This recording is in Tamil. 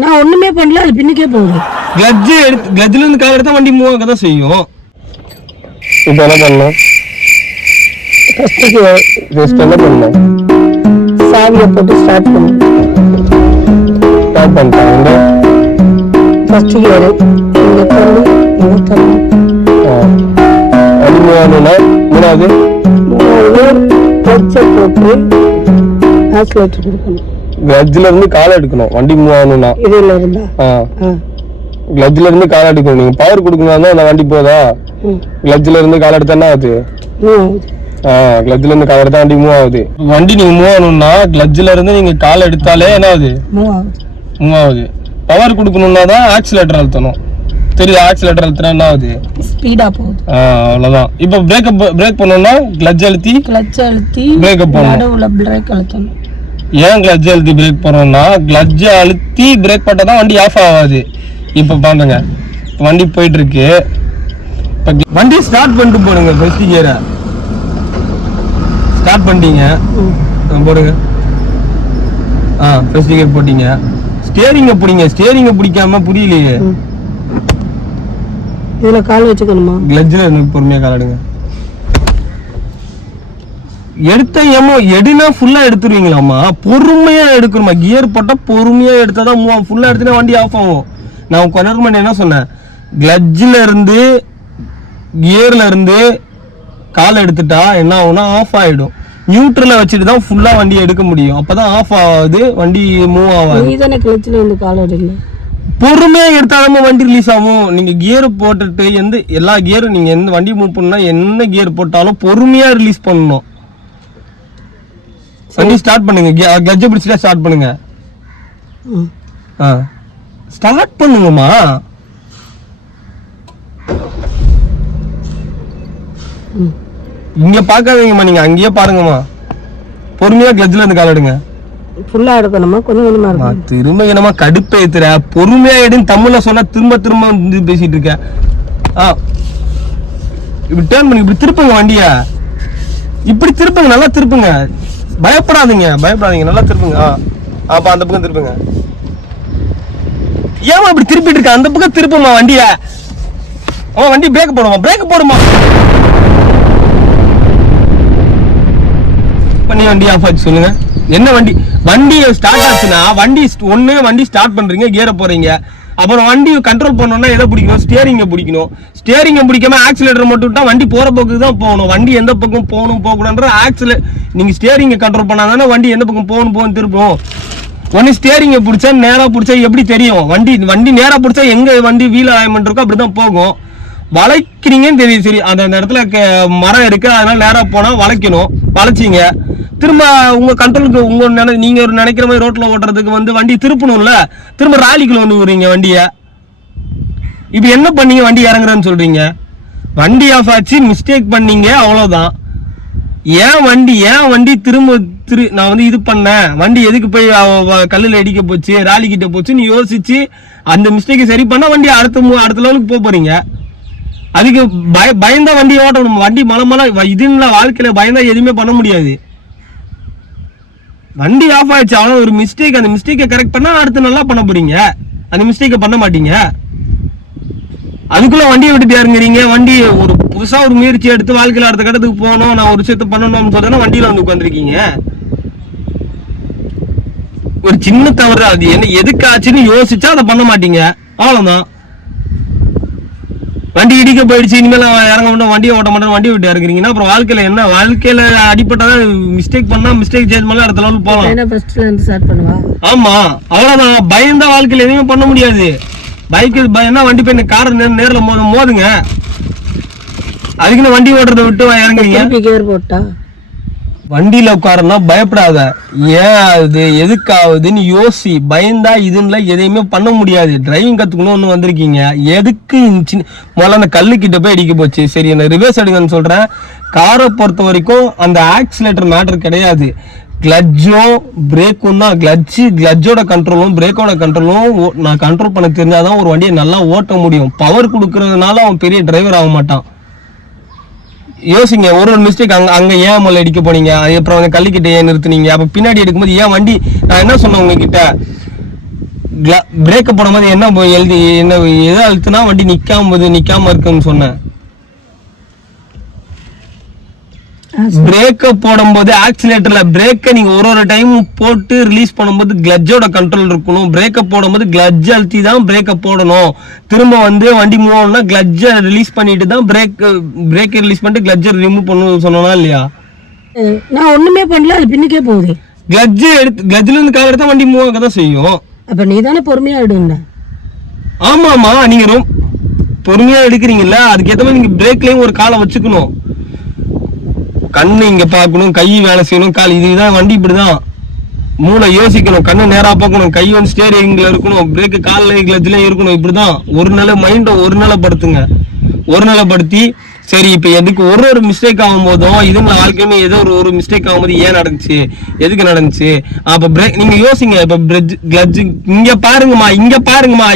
நான் ஒண்ணுமே பண்ணல, அது பின்னுக்கே போகுது. கிளட்ஜ்ல இருந்து கால் எடுத்தா வண்டி மூவ் ஆக தான் செய்யும். இப்போ என்ன பண்ணணும்? ஃபர்ஸ்ட் என்ன பண்ணணும்? சாவியை போட்டு ஸ்டார்ட் பண்ணு. ஸ்டார்ட் பண்ணிட்டாங்க. ஃபர்ஸ்ட் கியர் இங்க தள்ளு, இங்க தள்ளு. அது மூவானுன்னா மூணாவது கிளட்சை போட்டு ஆக்சிலேட்டர் கொடுக்கணும். கிளட்ஜ்ல இருந்து கால் எடுக்கணும் வண்டி மூவ் ஆகணும்னா. இதுல இருந்தா கிளட்ஜ்ல இருந்து கால் எடுக்கணும். நீங்க பவர் கொடுக்கணும் அந்த வண்டி போதா? கிளட்ஜ்ல இருந்து கால் எடுத்தா என்ன ஆகுது? கிளட்ஜ்ல இருந்து கால் எடுத்தா வண்டி மூவ் ஆகுது. வண்டி நீங்க மூவ் ஆகணும்னா கிளட்ஜ்ல இருந்து நீங்க கால் எடுத்தாலே என்ன ஆகுது? மூவ் ஆகுது. பவர் கொடுக்கணும்னா தான் ஆக்சிலேட்டர் அழுத்தணும். தெரியுது? ஆக்சிலேட்டர் அழுத்தினா என்ன ஆகுது? ஸ்பீடா போகுது. அவ்வளவுதான். இப்போ பிரேக் பண்ணணும்னா கிளட்ஜ் அழுத்தி பிரேக் பண்ணணும். நடுவுல பிரேக் அழுத்தணும். ஏன் கிளட்ஜ் அழுத்தி பிரேக் பண்ணணும்னா கிளட்ஜ் அழுத்தி பிரேக் பண்ணா தான் வண்டி ஆஃப் ஆகாது. இப்போ பாருங்க, வண்டி போயிட்டு இருக்கு. இப்போ வண்டி ஸ்டார்ட் பண்ணிட்டு போடுங்க. ஃபர்ஸ்ட் கியரை ஸ்டார்ட் பண்ணிட்டீங்க, போடுங்க. ஃபர்ஸ்ட் கியர் போட்டீங்க. ஸ்டியரிங்க பிடிங்க. ஸ்டியரிங்க பிடிக்காம புரியலையே. இதுல கால் வச்சுக்கணுமா? கிளட்ஜ்ல பொறுமையா கால் எடுங்க. எடுனா ஃபுல்லா எடுத்துருவீங்களாமா? பொறுமையா எடுக்கணுமா? கியர் போட்டா பொறுமையா எடுத்தாதான் மூவ். ஃபுல்லா எடுத்துனா வண்டி ஆஃப் ஆகும். நான் கொஞ்ச நேரம் என்ன சொன்னேன்? கிளட்ஜ்ல இருந்து கியர்ல இருந்து கால் எடுத்துட்டா என்ன ஆகும்னா ஆஃப் ஆயிடும். நியூட்ரல வச்சுட்டு தான் ஃபுல்லா வண்டி எடுக்க முடியும். அப்பதான் ஆஃப் ஆகாது, வண்டி மூவ் ஆகாது. நீதானே கிளட்ஜ்ல இருந்து கால் எடுக்கல. பொறுமையா எடுத்தாலும் வண்டி ரிலீஸ் ஆகும். நீங்க கியர் போட்டுட்டு எல்லா கியரும் நீங்க எந்த வண்டி மூவ் பண்ணா என்ன கியர் போட்டாலும் பொறுமையா ரிலீஸ் பண்ணணும். வண்டி ஸ்டார்ட் பண்ணுங்க. கிளட்ஜ் பிடிச்சிட்டா ஸ்டார்ட் பண்ணுங்க. ஸ்டார்ட் பண்ணுங்கம்மா. இங்க பாக்காதீங்கம்மா, நீங்க அங்கேயே பாருங்கம்மா. பொறுமையா கிளட்ஜ்ல இருந்து கால் எடுங்க. ஃபுல்லா எடுக்கணுமா? கொஞ்சம் கொஞ்சமா எடுக்கணும். திரும்ப என்னமா கடுப்பை ஏத்துற? பொறுமையா எடுன்னு தமிழ்ல சொன்னா திரும்ப பேசிட்டு இருக்க. இப்படி டர்ன் பண்ணி இப்படி திருப்புங்க வண்டிய. இப்படி திருப்புங்க, நல்லா திருப்புங்க. பயப்படாதீங்க, நல்லா திருப்புங்க. அப்ப அந்த பக்கம் திருப்புங்க. ஏமா இப்படி திருப்பிட்டு இருக்க? அந்த பக்கம் திருப்புமா வண்டிய. வண்டி பிரேக் போடுமா. பண்ணி வண்டி ஆஃப் ஆச்சு. சொல்லுங்க, என்ன வண்டி ஸ்டார்ட் ஆச்சுன்னா வண்டி ஸ்டார்ட் பண்றீங்க, கியரை போறீங்க. அப்புறம் வண்டி கண்ட்ரோல் பண்ணணும்னா எதை பிடிக்கணும்? ஸ்டியரிங்க பிடிக்கணும். ஸ்டியரிங்க பிடிக்காம ஆக்சிலேட்டர் மட்டும் விட்டா வண்டி போற போக்குக்கு தான் போகணும். வண்டி எந்த பக்கம் போகணும் போகக்கூடாதுன்ற நீங்க ஸ்டியரிங்க கண்ட்ரோல் பண்ணாதானே வண்டி எந்த பக்கம் போகணும் திருப்போம். ஒன்னு ஸ்டியரிங்க பிடிச்சா நேரா பிடிச்சா எப்படி தெரியும்? வண்டி நேரா பிடிச்சா எங்க வண்டி வீல் அலைன்மெண்ட் இருக்கோ அப்படிதான் போகும். வளைக்கிறீங்கன்னு தெரியும். சரி, அந்த இடத்துல மரம் இருக்கு, அதனால நேரா போனா வளைக்கணும். வளைச்சிங்க திரும்ப உங்க கண்ட்ரோலுக்கு நீங்க ஒரு நினைக்கிற மாதிரி ரோட்ல ஓட்டுறதுக்கு வண்டி திருப்பணும்ல. திரும்ப ராலிக்குள்ள விடுறீங்க வண்டிய. இப்ப என்ன பண்ணீங்க? வண்டி இறங்குறேன்னு சொல்றீங்க. வண்டி ஆஃப் ஆச்சு, மிஸ்டேக் பண்ணீங்க, அவ்வளவுதான். ஏன் வண்டி திரும்ப நான் இது பண்ணேன், வண்டி எதுக்கு போய் கல்லுல அடிக்க போச்சு, ராலி கிட்ட போச்சுன்னு யோசிச்சு அந்த மிஸ்டேக்கை சரி பண்ணா வண்டி அடுத்த லெவலுக்கு போறீங்க. அதுக்கு பயந்தா வண்டி ஓட்டணும். வண்டி மலை இதுல வாழ்க்கையில பயந்தா எதுவுமே பண்ண முடியாது. வண்டி ஆஃப் ஆயிடுச்சு, அவ்வளோ ஒரு மிஸ்டேக். அந்த மிஸ்டேக்கை கரெக்ட் பண்ணா அடுத்து நல்லா பண்ண போறீங்க. அந்த மிஸ்டேக்கை பண்ண மாட்டீங்க. அதுக்குள்ள வண்டியை விட்டுட்டு இறங்குறீங்க. வண்டி ஒரு புதுசா ஒரு முயற்சி எடுத்து வாழ்க்கையில அடுத்த கட்டத்துக்கு போகணும், நான் ஒரு விஷயத்த பண்ணணும்னு சொன்னா வண்டியில உட்காந்துருக்கீங்க. ஒரு சின்ன தவறு, அது என்ன எதுக்கு ஆச்சுன்னு யோசிச்சா அதை பண்ண மாட்டீங்க, அவ்வளவுதான். வண்டி இடிக்க போயிடுச்சு, இனிமேல் இறங்க மாட்டோம், வண்டியை ஓட்ட மாட்டோம், வண்டியை விட்டு இறங்குறீங்கன்னா அப்புறம் வாழ்க்கையில அடிப்பட்டதான் மிஸ்டேக் பண்ணா மிஸ்டேக் சேஞ்ச் பண்ணலாம், அடுத்த லெவலுக்கு போகலாம். ஆமா, அவ்வளவுதான். பயந்த வாழ்க்கையில எதுவுமே பண்ண முடியாது. பைக்கு பயந்தா வண்டி போய் கார் நேர்ல மோதுங்க. அதுக்குன்னு வண்டி ஓட்டுறதை விட்டு இறங்குறீங்க. வண்டியில உட்காரனா பயப்படாத. ஏன் ஆகுது, எதுக்கு ஆகுதுன்னு யோசி. பயந்தா இதுல எதையுமே பண்ண முடியாது. டிரைவிங் கத்துக்கணும்னு வந்திருக்கீங்க, எதுக்கு முதல்ல அந்த கல்லு கிட்ட போய் அடிக்க போச்சு. சரி, என்ன ரிவர்ஸ் எடுங்கன்னு சொல்றேன். காரை பொறுத்த வரைக்கும் அந்த ஆக்சிலேட்டர் மேட்டர் கிடையாது. கிளட்ஜும் பிரேக்கும் தான். கிளட்ஜோட கண்ட்ரோலும் பிரேக்கோட கண்ட்ரோலும் நான் கண்ட்ரோல் பண்ண தெரிஞ்சாதான் ஒரு வண்டியை நல்லா ஓட்ட முடியும். பவர் கொடுக்கறதுனால அவன் பெரிய டிரைவர் ஆக மாட்டான். யோசிங்க, ஒரு மிஸ்டேக் அங்க ஏன் மல்ல அடிக்க போனீங்க, அப்புறம் கல்லுக்கிட்ட ஏன் நிறுத்துனீங்க, அப்ப பின்னாடி எடுக்கும்போது ஏன் வண்டி, நான் என்ன சொன்னேன் உங்ககிட்ட, பிரேக்க போடும்போது என்ன எழுதி என்ன எதை அழுத்துனா வண்டி நிக்காம இருக்குன்னு சொன்னேன். பிரேக்க போடும்போது ஆக்சிலேட்டர்ல பிரேக்க நீங்க ஒரு டைம் போட்டு ரிலீஸ் பண்ணும்போது கிளட்ஜோட கண்ட்ரோல் இருக்கணும். பிரேக்க போடும்போது கிளட்ஜ் அழுத்தி தான் பிரேக்க போடணும். திரும்ப வந்து வண்டி மூவ் ஆகணும்னா கிளட்ஜை ரிலீஸ் பண்ணிட்டு தான் பிரேக்கை ரிலீஸ் பண்ணிட்டு கிளட்ஜை ரிமூவ் பண்ணணும் சொன்னா இல்லையா? நான் ஒண்ணுமே பண்ணல, அது பின்னுக்கே போகுது. கிளட்ஜ்ல இருந்து கால் எடுத்தா வண்டி மூவ் ஆக தான் செய்யும். அப்ப நீ தானே பொறுமையா எடுங்க. ஆமாமா, நீங்க ரொம்ப பொறுமையா எடுக்கிறீங்கல்ல, அதுக்கேற்ற மாதிரி நீங்க பிரேக்லயும் ஒரு காலை வச்சுக்கணும். கண்ணு இங்க பாக்கணும், கை வேலை செய்யணும், கால் இதுதான் வண்டி இப்படிதான். மூளை யோசிக்கணும், கண்ணு நேரா பார்க்கணும், கை வந்து ஸ்டேரிங்ல இருக்கணும், பிரேக் கால்ல கிளட்ஜ்லயும் இருக்கணும். இப்படிதான் ஒரு மைண்ட ஒருநிலைப்படுத்தி சரி இப்ப எதுக்கு ஒரு மிஸ்டேக் ஆகும் போதும் இதுங்கள வாழ்க்கையுமே ஏதோ ஒரு மிஸ்டேக் ஆகும்போது ஏன் நடந்துச்சு, எதுக்கு நடந்துச்சு, அப்ப பிரேக் நீங்க யோசிங்க. இப்ப கிளட்ஜ் இங்க பாருங்கம்மா